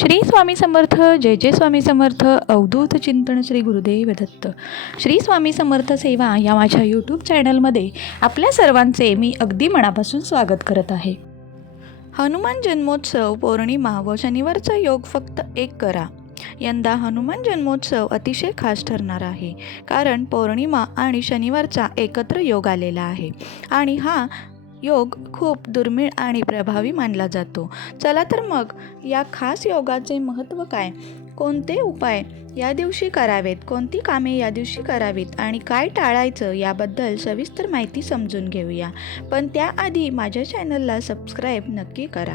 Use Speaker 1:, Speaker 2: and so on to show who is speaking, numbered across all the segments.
Speaker 1: श्री स्वामी समर्थ जय जय स्वामी समर्थ अवधूत चिंतन श्री गुरुदेव दत्त. श्री स्वामी समर्थ सेवा या माझ्या यूट्यूब चॅनलमध्ये आपल्या सर्वांचे मी अगदी मनापासून स्वागत करत आहे. हनुमान जन्मोत्सव पौर्णिमा व शनिवारचा योग फक्त एक करा. यंदा हनुमान जन्मोत्सव अतिशय खास ठरणार आहे. कारण पौर्णिमा आणि शनिवारचा एकत्र योग आलेला आहे. आणि हा योग खूप दुर्मिळ आणि प्रभावी मानला जातो. चला तर मग या खास योगाचे महत्त्व काय? कोणते उपाय या दिवशी करावेत? कोणती कामे या दिवशी करावीत? आणि काय टाळायचं याबद्दल सविस्तर माहिती समजून घेऊया. पण त्याआधी माझ्या चॅनलला सबस्क्राईब नक्की करा.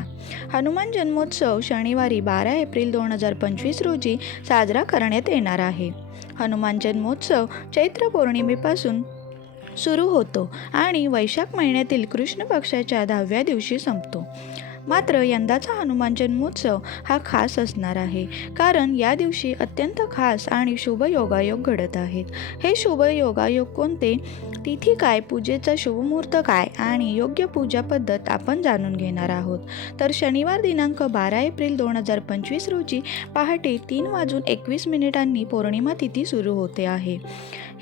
Speaker 1: हनुमान जन्मोत्सव शनिवारी बारा एप्रिल दोन हजार पंचवीस रोजी साजरा करण्यात येणार आहे. हनुमान जन्मोत्सव चैत्र पौर्णिमेपासून सुरू होतो आणि वैशाख महिन्यातील कृष्ण पक्षाच्या दहाव्या दिवशी संपतो. मात्र यंदाचा हनुमान जन्मोत्सव हा खास असणार आहे कारण या दिवशी अत्यंत खास आणि शुभ योगायोग घडत आहेत. हे शुभ योगायोग कोणते? तिथी काय? पूजेचा शुभमुहूर्त काय? आणि योग्य पूजा पद्धत आपण जाणून घेणार आहोत. तर शनिवार दिनांक बारा एप्रिल दोन हजार पंचवीस रोजी पहाटे तीन वाजून एकवीस मिनिटांनी पौर्णिमा तिथी सुरू होते आहे.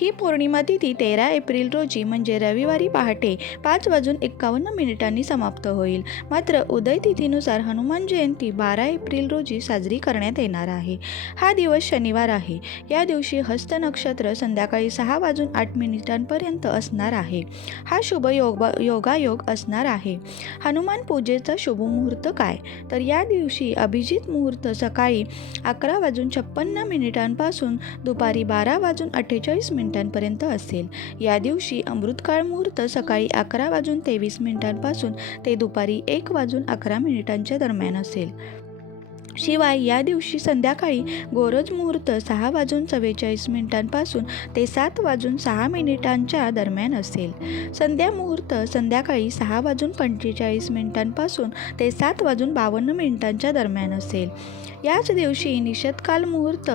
Speaker 1: ही पौर्णिमा तिथी तेरा एप्रिल रोजी म्हणजे रविवारी पहाटे पाच वाजून एक्कावन्न मिनिटांनी समाप्त होईल. मात्र उदय तिथीनुसार हनुमान जयंती बारा एप्रिल रोजी साजरी करण्यात येणार आहे. हा दिवस शनिवार आहे. या दिवशी हस्त नक्षत्र संध्याकाळी सहा वाजून आठ मिनिटांपर्यंत असणार आहे. हा शुभ योग योगायोग असणार आहे. हनुमान पूजेचा शुभ मुहूर्त काय? तर या दिवशी अभिजित मुहूर्त सकाळी अकरा वाजून छप्पन्न मिनिटांपासून दुपारी बारा वाजून अठ्ठेचाळीस मिनिट मिनिटांपर्यंत असेल. या दिवशी अमृतकाळ मुहूर्त सकाळी अकरा वाजून तेवीस मिनिटांपासून ते दुपारी एक वाजून अकरा मिनिटांच्या दरम्यान असेल. शिवाय या दिवशी संध्याकाळी गोरज मुहूर्त सहा वाजून चव्वेचाळीस मिनिटांपासून ते सात वाजून सहा मिनिटांच्या दरम्यान असेल. संध्या मुहूर्त संध्याकाळी सहा वाजून पंचेचाळीस मिनिटांपासून ते सात वाजून बावन्न मिनिटांच्या दरम्यान असेल. याच दिवशी निषदकाल मुहूर्त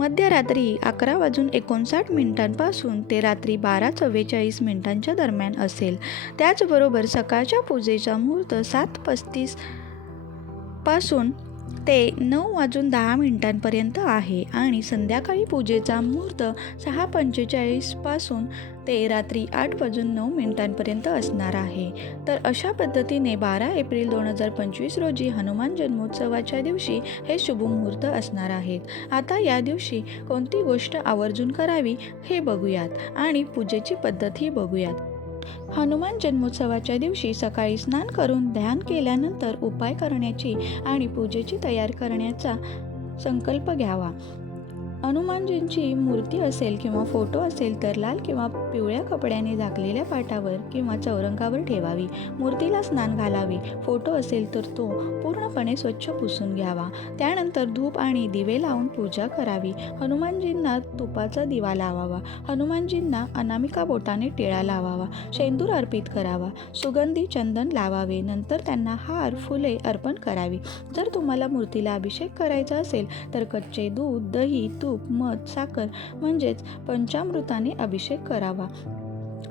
Speaker 1: मध्यरात्री अकरा वाजून एकोणसाठ मिनिटांपासून ते रात्री बारा चव्वेचाळीस मिनिटांच्या दरम्यान असेल. त्याचबरोबर सकाळच्या पूजेचा मुहूर्त सात पस्तीसपासून ते नऊ वाजून दहा मिनिटांपर्यंत आहे आणि संध्याकाळी पूजेचा मुहूर्त सहा पंचेचाळीसपासून ते रात्री आठ वाजून नऊ मिनिटांपर्यंत असणार आहे. तर अशा पद्धतीने बारा एप्रिल दोन हजार पंचवीस रोजी हनुमान जन्मोत्सवाच्या दिवशी हे शुभमुहूर्त असणार आहेत. आता या दिवशी कोणती गोष्ट आवर्जून करावी हे बघूयात आणि पूजेची पद्धतही बघूयात. हनुमान जन्मोत्सवाच्या दिवशी सकाळी स्नान करून ध्यान केल्यानंतर उपाय करण्याची आणि पूजेची तयार करण्याचा संकल्प घ्यावा. हनुमानजींची मूर्ती असेल किंवा फोटो असेल तर लाल किंवा पिवळ्या कपड्याने झाकलेल्या पाटावर किंवा चौरंगावर ठेवावी. मूर्तीला स्नान घालावे. फोटो असेल तर तो पूर्णपणे स्वच्छ पुसून घ्यावा. त्यानंतर धूप आणि दिवे लावून पूजा करावी. हनुमानजींना तुपाचा दिवा लावावा. हनुमानजींना अनामिका बोटाने टिळा लावावा. शेंदूर अर्पित करावा. सुगंधी चंदन लावावे. नंतर त्यांना हार फुले अर्पण करावी. जर तुम्हाला मूर्तीला अभिषेक करायचा असेल तर कच्चे दूध दही तूप मध साखर म्हणजेच पंचामृताने अभिषेक करावा.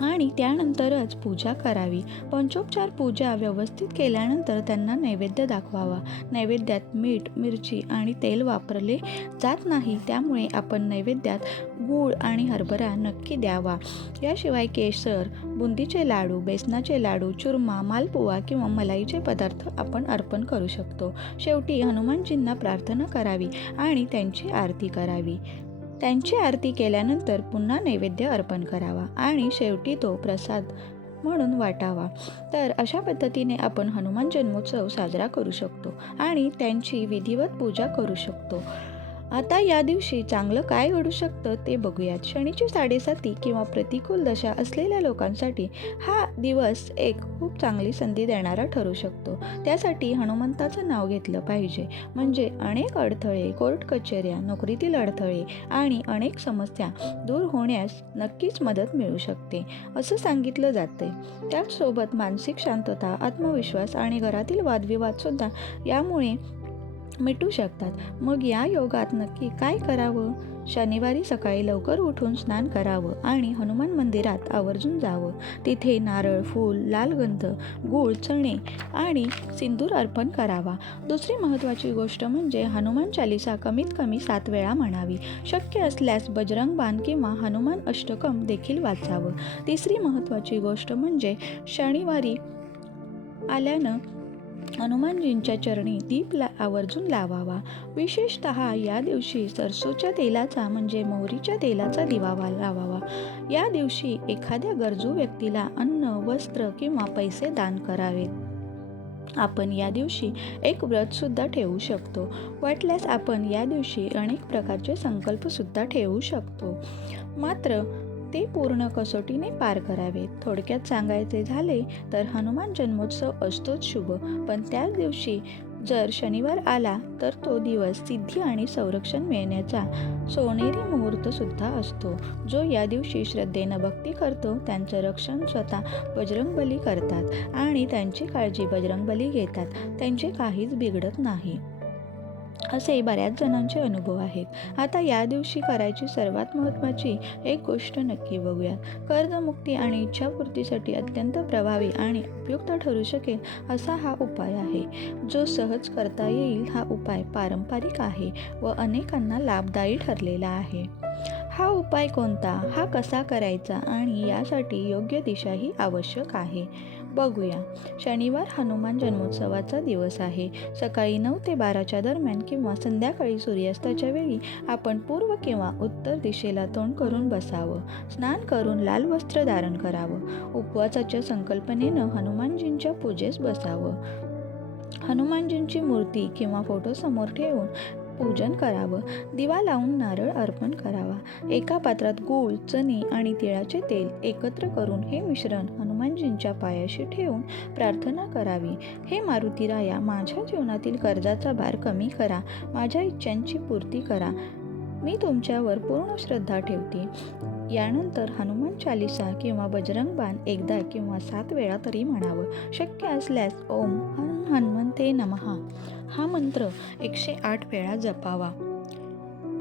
Speaker 1: आणि त्यानंतरच पूजा करावी. पंचोपचार पूजा व्यवस्थित केल्यानंतर त्यांना नैवेद्य दाखवावा. नैवेद्यात मीठ मिरची आणि तेल वापरले जात नाही त्यामुळे आपण नैवेद्यात गूळ आणि हरभरा नक्की द्यावा. याशिवाय केसर बुंदीचे लाडू बेसनाचे लाडू चुरमा मालपुवा किंवा मलाईचे पदार्थ आपण अर्पण करू शकतो. शेवटी हनुमानजींना प्रार्थना करावी आणि त्यांची आरती करावी. त्यांची आरती केल्यानंतर पुन्हा नैवेद्य अर्पण करावा आणि शेवटी तो प्रसाद म्हणून वाटावा. तर अशा पद्धतीने आपण हनुमान जन्मोत्सव साजरा करू शकतो आणि त्यांची विधिवत पूजा करू शकतो. आता या दिवशी चांगलं काय घडू शकतं ते बघूयात. शनीची साडेसाती किंवा प्रतिकूल दशा असलेल्या लोकांसाठी हा दिवस एक खूप चांगली संधी देणारा ठरू शकतो. त्यासाठी हनुमंताचं नाव घेतलं पाहिजे. म्हणजे अनेक अडथळे कोर्ट कचेऱ्या नोकरीतील अडथळे आणि अनेक समस्या दूर होण्यास नक्कीच मदत मिळू शकते असं सांगितलं जाते त्याचसोबत मानसिक शांतता आत्मविश्वास आणि घरातील वादविवादसुद्धा यामुळे मिटू शकतात. मग या योगात नक्की काय करावं? शनिवारी सकाळी लवकर उठून स्नान करावं आणि हनुमान मंदिरात आवर्जून जावं. तिथे नारळ फूल लाल गंध गूळ चणे आणि सिंदूर अर्पण करावा. दुसरी महत्त्वाची गोष्ट म्हणजे हनुमान चालिसा कमीत कमी सात वेळा म्हणावी. शक्य असल्यास बजरंग बाण किंवा हनुमान अष्टकम देखील वाचावं. तिसरी महत्त्वाची गोष्ट म्हणजे शनिवारी आल्यानं हनुमानजींच्या चरणी दीप ला आवर्जून लावावा. विशेषत या दिवशी सरसोच्या तेलाचा म्हणजे मोहरीच्या तेलाचा दिवावा लावावा. या दिवशी एखाद्या गरजू व्यक्तीला अन्न वस्त्र किंवा पैसे दान करावेत आपण या दिवशी एक व्रतसुद्धा ठेवू शकतो. वाटल्यास आपण या दिवशी अनेक प्रकारचे संकल्पसुद्धा ठेवू शकतो. मात्र ते पूर्ण कसोटीने पार करावेत थोडक्यात सांगायचे झाले तर हनुमान जन्मोत्सव असतोच शुभ पण त्याच दिवशी जर शनिवार आला तर तो दिवस सिद्धी आणि संरक्षण मिळण्याचा सोनेरी मुहूर्तसुद्धा असतो जो या दिवशी श्रद्धेनं भक्ती करतो त्यांचं रक्षण स्वतः बजरंगबली करतात आणि त्यांची काळजी बजरंगबली घेतात त्यांचे काहीच बिघडत नाही. असे बऱ्याच जणांचे अनुभव आहेत. आता या दिवशी करायची सर्वात महत्त्वाची एक गोष्ट नक्की बघूया. कर्जमुक्ती आणि इच्छापूर्तीसाठी अत्यंत प्रभावी आणि उपयुक्त ठरू शकेल असा हा उपाय आहे. जो सहज करता येईल हा उपाय पारंपरिक आहे व अनेकांना लाभदायी ठरलेला आहे. हा उपाय कोणता? हा कसा करायचा? आणि यासाठी योग्य दिशाही आवश्यक आहे. बघूया. शनिवार हनुमान जन्मोत्सवाचा दिवस आहे. सकाळी नऊ ते बाराच्या दरम्यान किंवा संध्याकाळी सूर्यास्ताच्या वेळी आपण पूर्व किंवा उत्तर दिशेला तोंड करून बसावं. स्नान करून लाल वस्त्र धारण करावं. उपवासाच्या संकल्पनेनं हनुमानजींच्या पूजेस बसावं. हनुमानजींची मूर्ती किंवा फोटो समोर ठेवून पूजन करावं. दिवा लावून नारळ अर्पण करावा. एका पात्रात गूळ चणे आणि तिळाचे तेल एकत्र करून हे मिश्रण हनुमानजींच्या पायाशी ठेवून प्रार्थना करावी. हे मारुतीराया माझ्या जीवनातील कर्जाचा भार कमी करा. माझ्या इच्छांची पूर्ती करा. मी तुमच्यावर पूर्ण श्रद्धा ठेवते. यानंतर हनुमान चालिसा किंवा बजरंग बाण एकदा किंवा सात वेळा तरी म्हणावं. शक्य असल्यास ओम हन हनुमंते नमहा. हा मंत्र एकशे आठ वेळा जपावा.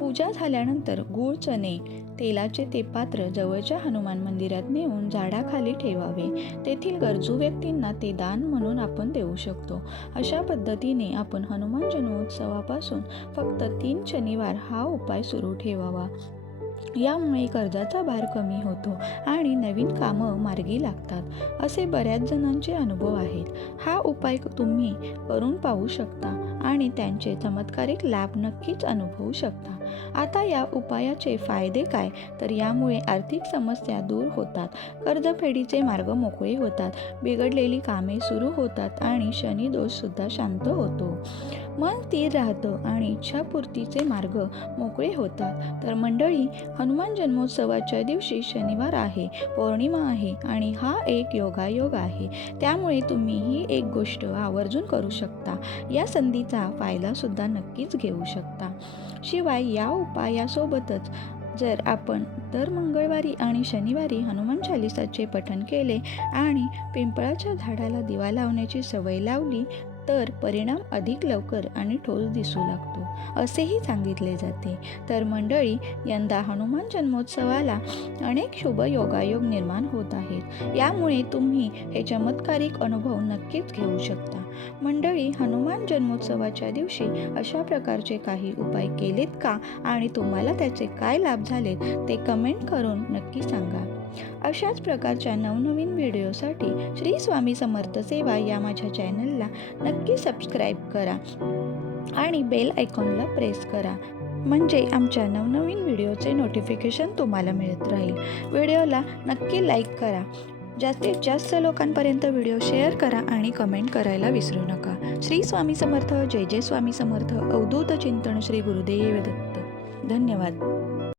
Speaker 1: पूजा झाल्यानंतर गूळ चणे तेलाचे ते पात्र जवळच्या हनुमान मंदिरात नेऊन झाडाखाली ठेवावे. तेथील गरजू व्यक्तींना ते दान म्हणून आपण देऊ शकतो. अशा पद्धतीने आपण हनुमान जन्मोत्सवापासून फक्त तीन शनिवार हा उपाय सुरू ठेवावा. यामुळे कर्जाचा भार कमी होतो आणि नवीन कामं मार्गी लागतात असे बऱ्याच जणांचे अनुभव आहेत. हा उपाय तुम्ही करून पाहू शकता आणि त्यांचे चमत्कारिक लाभ नक्कीच अनुभवू शकता. आता या उपायाचे फायदे काय? तर यामुळे आर्थिक समस्या दूर होतात. कर्जफेडीचे मार्ग मोकळे होतात. बिघडलेली कामे सुरू होतात आणि शनी दोषसुद्धा शांत होतो. मन स्थिर राहतं आणि इच्छापूर्तीचे मार्ग मोकळे होतात. तर मंडळी हनुमान जन्मोत्सवाच्या दिवशी शनिवार आहे पौर्णिमा आहे आणि हा एक योगायोग आहे. त्यामुळे तुम्ही ही एक गोष्ट आवर्जून करू शकता. या संधीचा फायदासुद्धा नक्कीच घेऊ शकता. शिवाय या उपायासोबतच जर आपण दर मंगळवारी आणि शनिवारी हनुमान चालिसाचे पठण केले आणि पिंपळाच्या झाडाला दिवा लावण्याची सवय लावली तर परिणाम अधिक लवकर आणि ठोस दिसू लागतो असेही सांगितले जाते. तर मंडळी यंदा हनुमान जन्मोत्सवाला अनेक शुभ योगायोग निर्माण होत आहेत. यामुळे तुम्ही हे चमत्कारिक अनुभव नक्कीच घेऊ शकता. मंडळी हनुमान जन्मोत्सवाच्या दिवशी अशा प्रकारचे काही उपाय केलेत का? आणि तुम्हाला त्याचे काय लाभ झालेत? ते कमेंट करून नक्की सांगा. अशाच प्रकारच्या नवनवीन व्हिडिओसाठी श्री स्वामी समर्थ सेवा या माझ्या चॅनलला नक्की सबस्क्राईब करा आणि बेल आयकॉनला प्रेस करा. म्हणजे आमच्या नवनवीन व्हिडिओचे नोटिफिकेशन तुम्हाला मिळत राहील. व्हिडिओला नक्की लाईक करा. जास्तीत जास्त लोकांपर्यंत व्हिडिओ शेअर करा आणि कमेंट करायला विसरू नका. श्री स्वामी समर्थ जय जय स्वामी समर्थ अवधूत चिंतन श्री गुरुदेव दत्त. धन्यवाद.